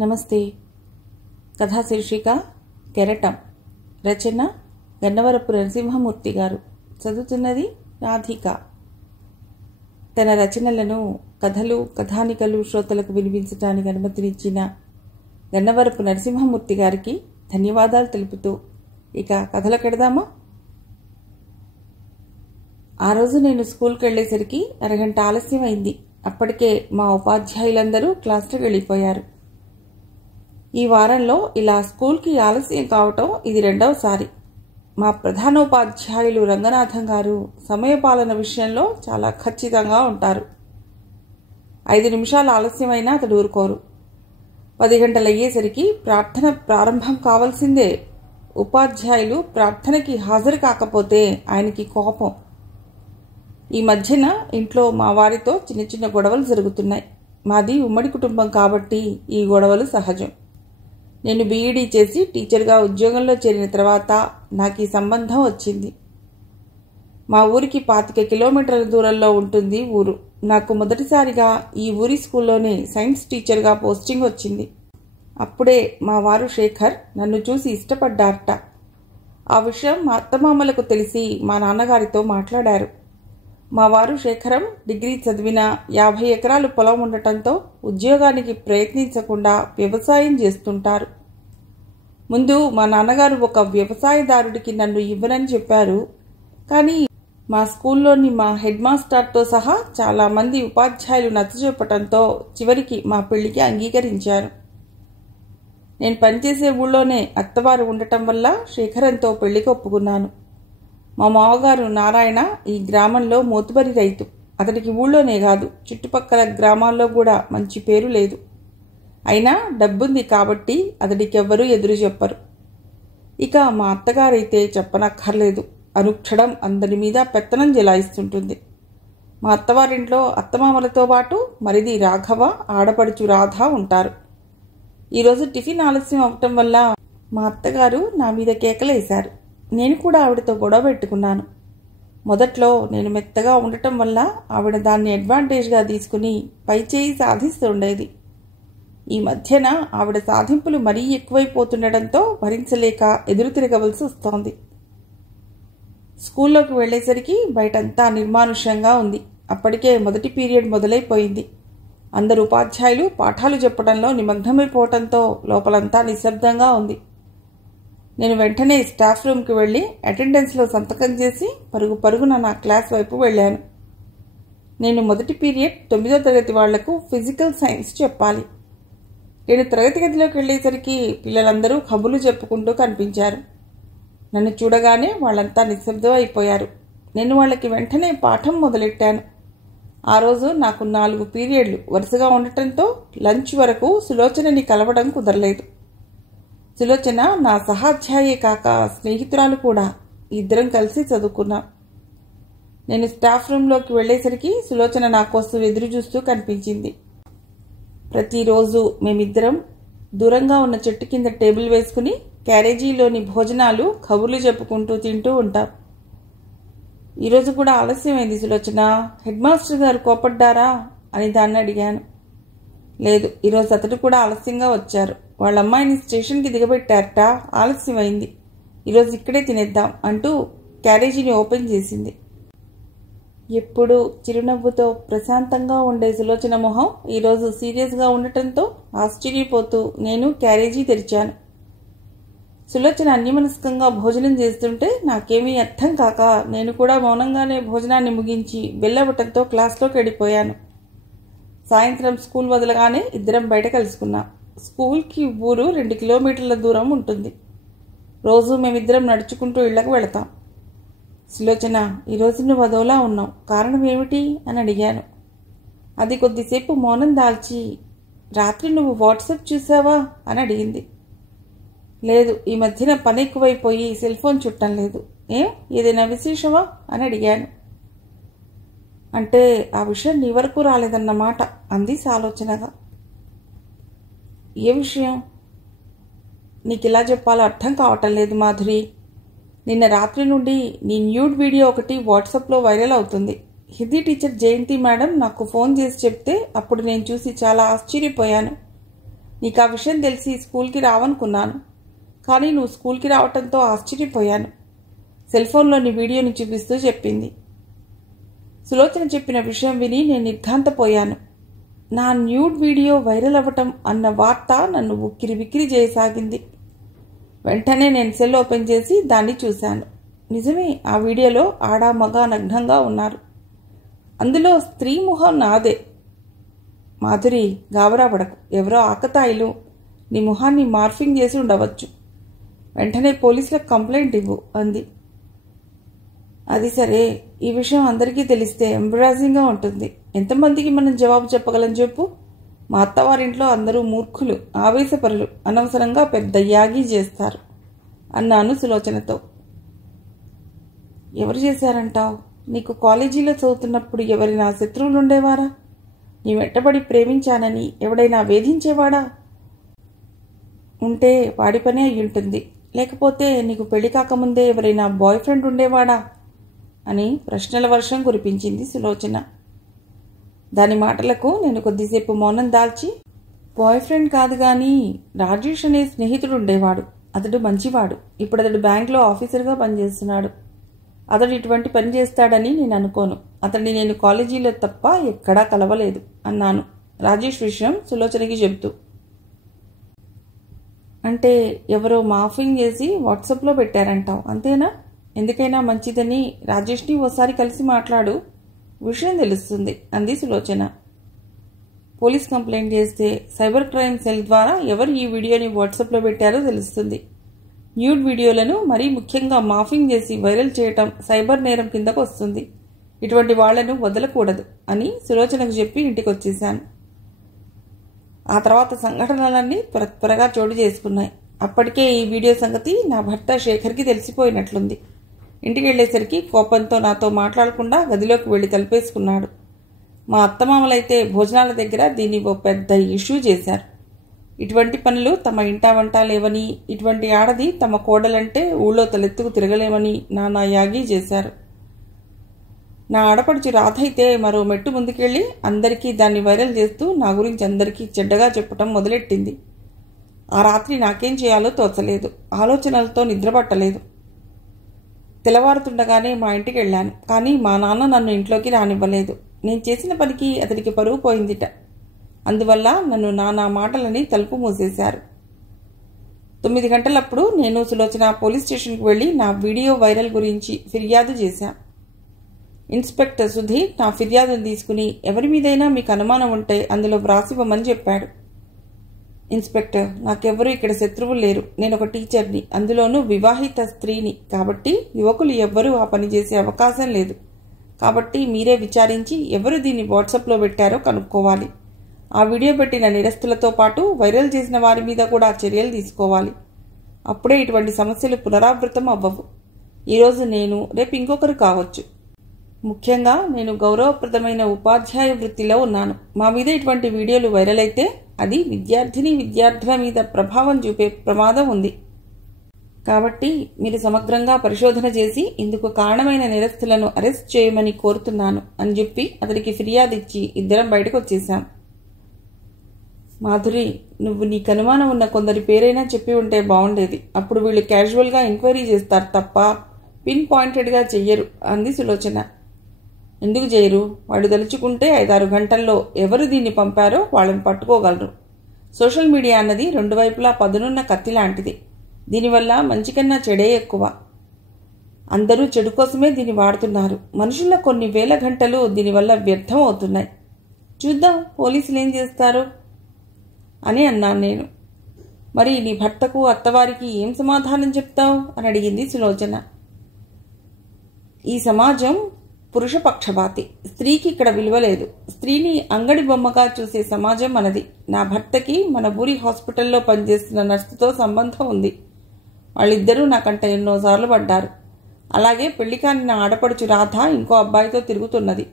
నమస్తే. కథా శీర్షిక కెరటం. రచన గన్నవరపు నరసింహమూర్తి గారు. చదువుతున్నది రాధిక. తన రచనలను కథలు కథానికలు శ్రోతలకు వినిపించడానికి అనుమతినిచ్చిన గన్నవరపు నరసింహమూర్తి గారికి ధన్యవాదాలు తెలుపుతూ ఇక కథలకెడదామా? ఆ రోజు నేను స్కూల్కి వెళ్లేసరికి అరగంట ఆలస్యం అయింది. అప్పటికే మా ఉపాధ్యాయులందరూ క్లాసులకు వెళ్ళిపోయారు. ఈ వారంలో ఇలా స్కూల్కి ఆలస్యం కావటం ఇది రెండవసారి. మా ప్రధానోపాధ్యాయులు రంగనాథం గారు సమయపాలన విషయంలో చాలా ఖచ్చితంగా ఉంటారు. 5 నిమిషాలు ఆలస్యమైనా అతడు ఊరుకోరు. 10 గంటలు అయ్యేసరికి ప్రార్థన ప్రారంభం కావాల్సిందే. ఉపాధ్యాయులు ప్రార్థనకి హాజరు కాకపోతే ఆయనకి కోపం. ఈ మధ్యన ఇంట్లో మా వారితో చిన్న చిన్న గొడవలు జరుగుతున్నాయి. మాది ఉమ్మడి కుటుంబం కాబట్టి ఈ గొడవలు సహజం. నేను బీఈడీ చేసి టీచర్గా ఉద్యోగంలో చేరిన తర్వాత నాకు ఈ సంబంధం వచ్చింది. మా ఊరికి 25 కిలోమీటర్ల దూరంలో ఉంటుంది ఊరు. నాకు మొదటిసారిగా ఈ ఊరి స్కూల్లోనే సైన్స్ టీచర్గా పోస్టింగ్ వచ్చింది. అప్పుడే మా వారు శేఖర్ నన్ను చూసి ఇష్టపడ్డారట. ఆ విషయం మా అత్తమామలకు తెలిసి మా నాన్నగారితో మాట్లాడారు. మా వారు శేఖరం డిగ్రీ చదివిన 50 ఎకరాలు పొలం ఉండటంతో ఉద్యోగానికి ప్రయత్నించకుండా వ్యవసాయం చేస్తుంటారు. ముందు మా నాన్నగారు ఒక వ్యవసాయదారుడికి నన్ను ఇవ్వనని చెప్పారు. కానీ మా స్కూల్లోని మా హెడ్ మాస్టర్తో సహా చాలామంది ఉపాధ్యాయులు నచ్చజెప్పటంతో చివరికి మా పెళ్లికి అంగీకరించారు. నేను పనిచేసే ఊళ్ళోనే అత్తవారు ఉండటం వల్ల శేఖరంతో పెళ్లికి ఒప్పుకున్నాను. మా మామగారు నారాయణ ఈ గ్రామంలో మోతుబరి రైతు. అతడికి ఊళ్ళోనే కాదు చుట్టుపక్కల గ్రామాల్లో కూడా మంచి పేరు లేదు. అయినా డబ్బుంది కాబట్టి అతడికెవ్వరూ ఎదురు చెప్పరు. ఇక మా అత్తగారైతే చెప్పనక్కర్లేదు. అనుక్షణం అందరి మీద పెత్తనం జలాయిస్తుంటుంది. మా అత్తవారింట్లో అత్తమామలతో పాటు మరిది రాఘవ, ఆడపడుచు రాధ ఉంటారు. ఈరోజు టిఫిన్ ఆలస్యం అవటం వల్ల మా అత్తగారు నా మీద కేకలేశారు. నేను కూడా ఆవిడతో గొడవ పెట్టుకున్నాను. మొదట్లో నేను మెత్తగా ఉండటం వల్ల ఆవిడ దాన్ని అడ్వాంటేజ్గా తీసుకుని పైచేయి సాధిస్తుండేది. ఈ మధ్యన ఆవిడ సాధింపులు మరీ ఎక్కువైపోతుండటంతో భరించలేక ఎదురు తిరగవలసి వస్తోంది. స్కూల్లోకి వెళ్లేసరికి బయటంతా నిర్మానుష్యంగా ఉంది. అప్పటికే మొదటి పీరియడ్ మొదలైపోయింది. అందరు ఉపాధ్యాయులు పాఠాలు చెప్పడంలో నిమగ్నమైపోవటంతో లోపలంతా నిశ్శబ్దంగా ఉంది. నేను వెంటనే స్టాఫ్ రూమ్కి వెళ్ళి అటెండెన్స్లో సంతకం చేసి పరుగున నా క్లాస్ వైపు వెళ్ళాను. నేను మొదటి పీరియడ్ 9వ తరగతి వాళ్లకు ఫిజికల్ సైన్స్ చెప్పాలి. నేను తరగతి గదిలోకి వెళ్ళేసరికి పిల్లలందరూ కబుర్లు చెప్పుకుంటూ కనిపించారు. నన్ను చూడగానే వాళ్ళంతా నిశ్శబ్దం అయిపోయారు. నేను వాళ్ళకి వెంటనే పాఠం మొదలెట్టాను. ఆ రోజు నాకు 4 పీరియడ్లు వరుసగా ఉండటంతో లంచ్ వరకు సులోచనని కలవడం కుదరలేదు. సులోచన నా సహాధ్యాయే కాక స్నేహితురాలు కూడా. ఇద్దరం కలిసి చదువుకున్నాం. నేను స్టాఫ్ రూమ్లోకి వెళ్లేసరికి సులోచన నా కోసం ఎదురు చూస్తూ కనిపించింది. ప్రతిరోజు మేమిద్దరం దూరంగా ఉన్న చెట్టు కింద టేబుల్ వేసుకుని క్యారేజీలోని భోజనాలు కబుర్లు చెప్పుకుంటూ తింటూ ఉంటాం. ఈరోజు కూడా ఆలస్యమైంది సులోచన. హెడ్ మాస్టర్ గారు కోపడ్డారా అని దాన్ని అడిగాను. లేదు, ఈరోజు అతడు కూడా ఆలస్యంగా వచ్చారు. వాళ్ళ అమ్మాయిని స్టేషన్కి దిగబెట్టారట. ఆలస్యమైంది. ఈరోజు ఇక్కడే తినేద్దాం అంటూ క్యారేజీని ఓపెన్ చేసింది. ఎప్పుడూ చిరునవ్వుతో ప్రశాంతంగా ఉండే సులోచన మొహం ఈరోజు సీరియస్గా ఉండటంతో ఆశ్చర్యపోతూ నేను క్యారేజీ తెరిచాను. సులోచన అన్యమనస్కంగా భోజనం చేస్తుంటే నాకేమీ అర్థం కాక నేను కూడా మౌనంగానే భోజనాన్ని ముగించి వెళ్ళవటంతో క్లాస్లోకి వెళ్ళిపోయాను. సాయంత్రం స్కూల్ వదలగానే ఇద్దరం బయట కలుసుకున్నాం. స్కూల్కి ఊరు 2 కిలోమీటర్ల దూరం ఉంటుంది. రోజు మేమిద్దరం నడుచుకుంటూ ఇళ్లకు వెళతాం. సులోచన, ఈరోజు నువ్వు అదోలా ఉన్నావు, కారణం ఏమిటి అని అడిగాను. అది కొద్దిసేపు మౌనం దాల్చి, రాత్రి నువ్వు వాట్సాప్ చూసావా అని అడిగింది. లేదు, ఈ మధ్యన పని ఎక్కువైపోయి సెల్ ఫోన్ చుట్టం లేదు. ఏదైనా విశేషమా అని అడిగాను. అంటే ఆ విషయం నీ వరకు రాలేదన్నమాట అంది సాలోచనగా. ఏ విషయం? నీకు ఇలా చెప్పాలో అర్థం కావటం లేదు మాధురి. నిన్న రాత్రి నుండి నీ న్యూడ్ వీడియో ఒకటి వాట్సాప్లో వైరల్ అవుతుంది. హిందీ టీచర్ జయంతి మేడం నాకు ఫోన్ చేసి చెప్తే అప్పుడు నేను చూసి చాలా ఆశ్చర్యపోయాను. నీకు ఆ విషయం తెలిసి స్కూల్కి రావనుకున్నాను, కానీ నువ్వు స్కూల్కి రావటంతో ఆశ్చర్యపోయాను. సెల్ ఫోన్లోని వీడియోని చూపిస్తూ చెప్పింది. సులోచన చెప్పిన విషయం విని నేను నిర్ఘాంతపోయాను. నా న్యూడ్ వీడియో వైరల్ అవ్వటం అన్న వార్త నన్ను ఉక్కిరి బిక్కిరి చేయసాగింది. వెంటనే నేను సెల్ ఓపెన్ చేసి దాన్ని చూశాను. నిజమే, ఆ వీడియోలో ఆడ మగ నగ్నంగా ఉన్నారు. అందులో స్త్రీ ముఖం నాదే. మాధురి, గాబరా పడకు, ఎవరో ఆకతాయిలు నీ ముఖాన్ని మార్ఫింగ్ చేసి ఉండవచ్చు. వెంటనే పోలీసులకు కంప్లైంట్ ఇవ్వు అంది. అది సరే, ఈ విషయం అందరికీ తెలిస్తే ఎంబరాజింగ్గా ఉంటుంది. ఎంతమందికి మనం జవాబు చెప్పగలం చెప్పు? మా అత్తవారింట్లో అందరూ మూర్ఖులు, ఆవేశపరులు, అనవసరంగా పెద్ద యాగి చేస్తారు అన్నాను సులోచనతో. ఎవరు చేశారంటావు? నీకు కాలేజీలో చదువుతున్నప్పుడు ఎవరైనా శత్రువులు ఉండేవారా? నీ వెంటబడి ప్రేమించానని ఎవడైనా వేధించేవాడా? ఉంటే వాడి పనే అయ్యుంటుంది. లేకపోతే నీకు పెళ్లి కాకముందే ఎవరైనా బాయ్ ఫ్రెండ్ ఉండేవాడా అని ప్రశ్నల వర్షం కురిపించింది సులోచన. దాని మాటలకు నేను కొద్దిసేపు మౌనం దాల్చి, బాయ్ ఫ్రెండ్ కాదు కానీ రాజేష్ అనే స్నేహితుడు ఉండేవాడు. అతడు మంచివాడు. ఇప్పుడు అతడు బ్యాంక్లో ఆఫీసర్గా పనిచేస్తున్నాడు. అతడు ఇటువంటి పని చేస్తాడని నేను అనుకోను. అతడిని నేను కాలేజీలో తప్ప ఎక్కడా కలవలేదు అన్నాను రాజేష్ విషయం సులోచనకి చెబుతూ. అంటే ఎవరో మాఫింగ్ చేసి వాట్సాప్లో పెట్టారంటావు, అంతేనా? ఎందుకైనా మంచిదని రాజేష్ని ఓసారి కలిసి మాట్లాడు, విషయం తెలుస్తుంది అంది సులోచన. పోలీస్ కంప్లైంట్ చేస్తే సైబర్ క్రైమ్ సెల్ ద్వారా ఎవరు ఈ వీడియోని వాట్సాప్లో పెట్టారో తెలుస్తుంది. న్యూడ్ వీడియోలను మరీ ముఖ్యంగా మాఫింగ్ చేసి వైరల్ చేయటం సైబర్ నేరం కిందకు వస్తుంది. ఇటువంటి వాళ్లను వదలకూడదు అని సులోచనకు చెప్పి ఇంటికి వచ్చేశాను. ఆ తర్వాత సంఘటనలన్నీ త్వరగా చోటు చేసుకున్నాయి. అప్పటికే ఈ వీడియో సంగతి నా భర్త శేఖర్కి తెలిసిపోయినట్లుంది. ఇంటికి వెళ్లేసరికి కోపంతో నాతో మాట్లాడకుండా గదిలోకి వెళ్లి తలుపేసుకున్నాడు. మా అత్తమామలైతే భోజనాల దగ్గర దీన్ని ఓ పెద్ద ఇష్యూ చేశారు. ఇటువంటి పనులు తమ ఇంటా వంట లేవని, ఇటువంటి ఆడది తమ కోడలంటే ఊళ్ళో తలెత్తుకు తిరగలేమని నానా యాగి చేశారు. నా ఆడపడుచు రాధ అయితే మరో మెట్టు ముందుకెళ్ళి అందరికీ దాన్ని వైరల్ చేస్తూ నా గురించి అందరికీ చెడ్డగా చెప్పటం మొదలెట్టింది. ఆ రాత్రి నాకేం చేయాలో తోచలేదు. ఆలోచనలతో నిద్రపట్టలేదు. తెల్లవారుతుండగానే మా ఇంటికి వెళ్ళాను. కానీ మా నాన్న నన్ను ఇంట్లోకి రానివ్వలేదు. నేను చేసిన పనికి అతడికి పరువు పోయిందిట. అందువల్ల నన్ను నానా మాటలని తలుపు మూసేశారు. 9 గంటలప్పుడు నేను సులోచన పోలీస్ స్టేషన్కి వెళ్ళి నా వీడియో వైరల్ గురించి ఫిర్యాదు చేశాం. ఇన్స్పెక్టర్ సుధీర్ నా ఫిర్యాదును తీసుకుని ఎవరి మీదైనా మీకు అనుమానం ఉంటే అందులో వ్రాసివ్వమని చెప్పాడు. ఇన్స్పెక్టర్, నాకెవ్వరూ ఇక్కడ శత్రువులు లేరు. నేను ఒక టీచర్ని, అందులోనూ వివాహిత స్త్రీని. కాబట్టి యువకులు ఎవ్వరూ ఆ పని చేసే అవకాశం లేదు. కాబట్టి మీరే విచారించి ఎవరు దీన్ని వాట్సాప్లో పెట్టారో కనుక్కోవాలి. ఆ వీడియో పెట్టిన నిరస్తులతో పాటు వైరల్ చేసిన వారి మీద కూడా చర్యలు తీసుకోవాలి. అప్పుడే ఇటువంటి సమస్యలు పునరావృతం అవ్వవు. ఈరోజు నేను, రేపు ఇంకొకరు కావచ్చు. ముఖ్యంగా నేను గౌరవప్రదమైన ఉపాధ్యాయ వృత్తిలో ఉన్నాను. మా మీద ఇటువంటి వీడియోలు వైరల్ అయితే అది విద్యార్థుల మీద ప్రభావం చూపే ప్రమాదం ఉంది. కాబట్టి మీరు సమగ్రంగా పరిశోధన చేసి ఇందుకు కారణమైన నేరస్తులను అరెస్ట్ చేయమని కోరుతున్నాను అని చెప్పి అతడికి ఫిర్యాదు ఇచ్చి ఇద్దరం బయటకు వచ్చేశాం. మాధురి, నువ్వు నీకు అనుమానం ఉన్న కొందరి పేరైనా చెప్పి ఉంటే బాగుండేది. అప్పుడు వీళ్ళు క్యాజువల్గా ఎంక్వైరీ చేస్తారు తప్ప పిన్ పాయింటెడ్గా చెయ్యరు అంది సులోచన. ఎందుకు చేయరు? వాడు తలుచుకుంటే 5-6 గంటల్లో ఎవరు దీన్ని పంపారో వాళ్ళని పట్టుకోగలరు. సోషల్ మీడియా అన్నది 2 వైపులా పదునున్న కత్తి లాంటిది. దీనివల్ల మంచి కన్నా చెడే ఎక్కువ. అందరూ చెడు కోసమే దీన్ని వాడుతున్నారు. మనుషుల కొన్ని వేల గంటలు దీనివల్ల వ్యర్థం అవుతున్నాయి. చూద్దాం పోలీసులు ఏం చేస్తారో అని అన్నాను నేను. మరి నీ భర్తకు, అత్తవారికి ఏం సమాధానం చెప్తావు అని అడిగింది సులోచన. ఈ సమాజం పురుషపక్షపాతి. స్త్రీకి ఇక్కడ విలువ లేదు. స్త్రీని అంగడి బొమ్మగా చూసే సమాజం మనది. నా భర్తకి మన ఊరి హాస్పిటల్లో పనిచేస్తున్న నర్సుతో సంబంధం ఉంది. వాళ్ళిద్దరూ నాకంట ఎన్నోసార్లు పడ్డారు. అలాగే పెళ్లికాని నా ఆడపడుచు రాధ ఇంకో అబ్బాయితో తిరుగుతున్నది.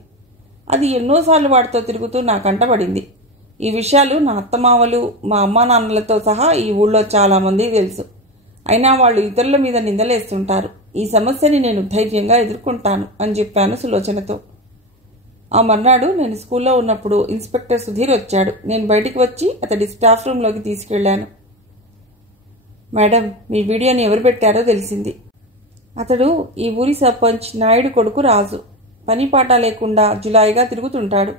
అది ఎన్నోసార్లు వాడితో తిరుగుతూ నాకంట పడింది. ఈ విషయాలు నా అత్తమావలు, మా అమ్మా నాన్నలతో సహా ఈ ఊళ్ళో చాలామందికి తెలుసు. అయినా వాళ్ళు ఇతరుల మీద నిందలేస్తుంటారు. ఈ సమస్యని నేను ధైర్యంగా ఎదుర్కొంటాను అని చెప్పాను సులోచనతో. ఆ మర్నాడు నేను స్కూల్లో ఉన్నప్పుడు ఇన్స్పెక్టర్ సుధీర్ వచ్చాడు. నేను బయటికి వచ్చి అతడి స్టాఫ్ రూమ్లోకి తీసుకెళ్లాను. మేడం, మీ వీడియోని ఎవరు పెట్టారో తెలిసింది. అతడు ఈ ఊరి సర్పంచ్ నాయుడు కొడుకు రాజు. పని పాట లేకుండా జులాయిగా తిరుగుతుంటాడు.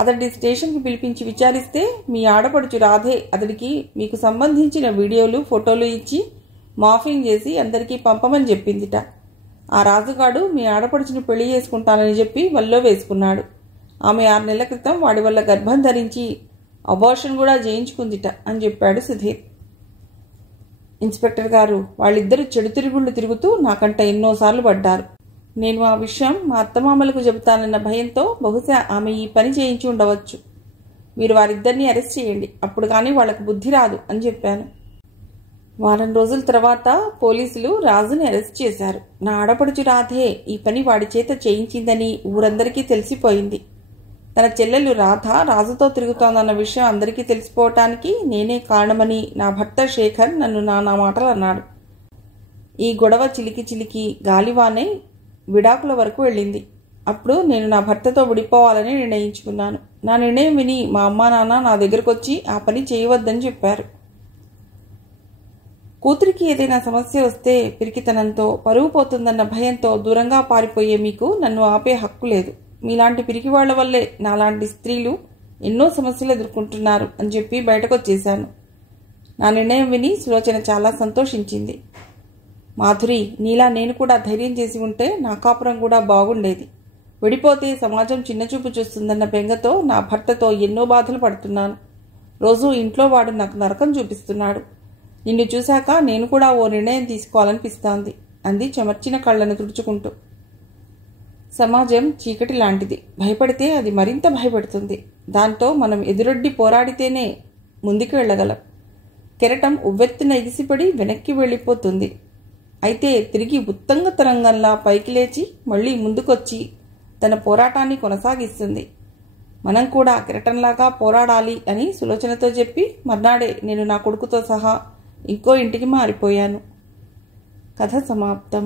అతడి స్టేషన్కి పిలిపించి విచారిస్తే మీ ఆడపడుచు రాధే అతడికి మీకు సంబంధించిన వీడియోలు ఫోటోలు ఇచ్చి మాఫింగ్ చేసి అందరికీ పంపమని చెప్పిందిట. ఆ రాజుగాడు మీ ఆడపడుచుని పెళ్లి చేసుకుంటానని చెప్పి వల్లో వేసుకున్నాడు. ఆమె 6 నెలల క్రితం వాడి వల్ల గర్భం ధరించి అబార్షన్ కూడా చేయించుకుందిట అని చెప్పాడు సుధీర్. ఇన్స్పెక్టర్ గారు, వాళ్ళిద్దరూ చెడు తిరుగుళ్ళు తిరుగుతూ నాకంట ఎన్నోసార్లు పడ్డారు. నేను ఆ విషయం మా అత్తమామలకు చెబుతానన్న భయంతో బహుశా ఆమె ఈ పని చేయించి ఉండవచ్చు. మీరు వారిద్దరినీ అరెస్ట్ చేయండి, అప్పుడు కానీ వాళ్లకు బుద్ధి రాదు అని చెప్పాను. వారం రోజుల తర్వాత పోలీసులు రాజుని అరెస్ట్ చేశారు. నా ఆడపడుచు రాధే ఈ పని వాడి చేత చేయించిందని ఊరందరికీ తెలిసిపోయింది. తన చెల్లెలు రాధ రాజుతో తిరుగుతోందన్న విషయం అందరికీ తెలిసిపోవటానికి నేనే కారణమని నా భర్త శేఖర్ నన్ను నానా మాటలు అన్నాడు. ఈ గొడవ చిలికి చిలికి గాలివానే విడాకుల వరకు వెళ్ళింది. అప్పుడు నేను నా భర్తతో విడిపోవాలని నిర్ణయించుకున్నాను. నా నిర్ణయం విని మా అమ్మా నాన్న నా దగ్గరకు వచ్చి ఆ పని చేయవద్దని చెప్పారు. కూతురికి ఏదైనా సమస్య వస్తే పిరికితనంతో పరువు పోతుందన్న భయంతో దూరంగా పారిపోయే మీకు నన్ను ఆపే హక్కు లేదు. మీలాంటి పిరికి వాళ్ల వల్లే నాలాంటి స్త్రీలు ఎన్నో సమస్యలు ఎదుర్కొంటున్నారు అని చెప్పి బయటకొచ్చేశాను. నా నిర్ణయం విని సులోచన చాలా సంతోషించింది. మాధురి, నీలా నేను కూడా ధైర్యం చేసి ఉంటే నా కాపురం కూడా బాగుండేది. విడిపోతే సమాజం చిన్నచూపు చూస్తుందన్న బెంగతో నా భర్తతో ఎన్నో బాధలు పడుతున్నాను. రోజు ఇంట్లో వాడు నాకు నరకం చూపిస్తున్నాడు. నిన్ను చూశాక నేను కూడా ఓ నిర్ణయం తీసుకోవాలనిపిస్తోంది అంది చెమర్చిన కళ్ళను తుడుచుకుంటూ. సమాజం చీకటి లాంటిది. భయపడితే అది మరింత భయపడుతుంది. దాంతో మనం ఎదురొడ్డి పోరాడితేనే ముందుకు వెళ్ళగలం. కెరటం ఉవ్వెత్తున ఎగిసిపడి వెనక్కి వెళ్ళిపోతుంది. అయితే తిరిగి ఉత్తంగ తరంగంలా పైకి లేచి మళ్లీ ముందుకొచ్చి తన పోరాటాన్ని కొనసాగిస్తుంది. మనం కూడా కెరటంలాగా పోరాడాలి అని సులోచనతో చెప్పి మర్నాడే నేను నా కొడుకుతో సహా ఇంకో ఇంటికి మారిపోయాను. కథ సమాప్తం.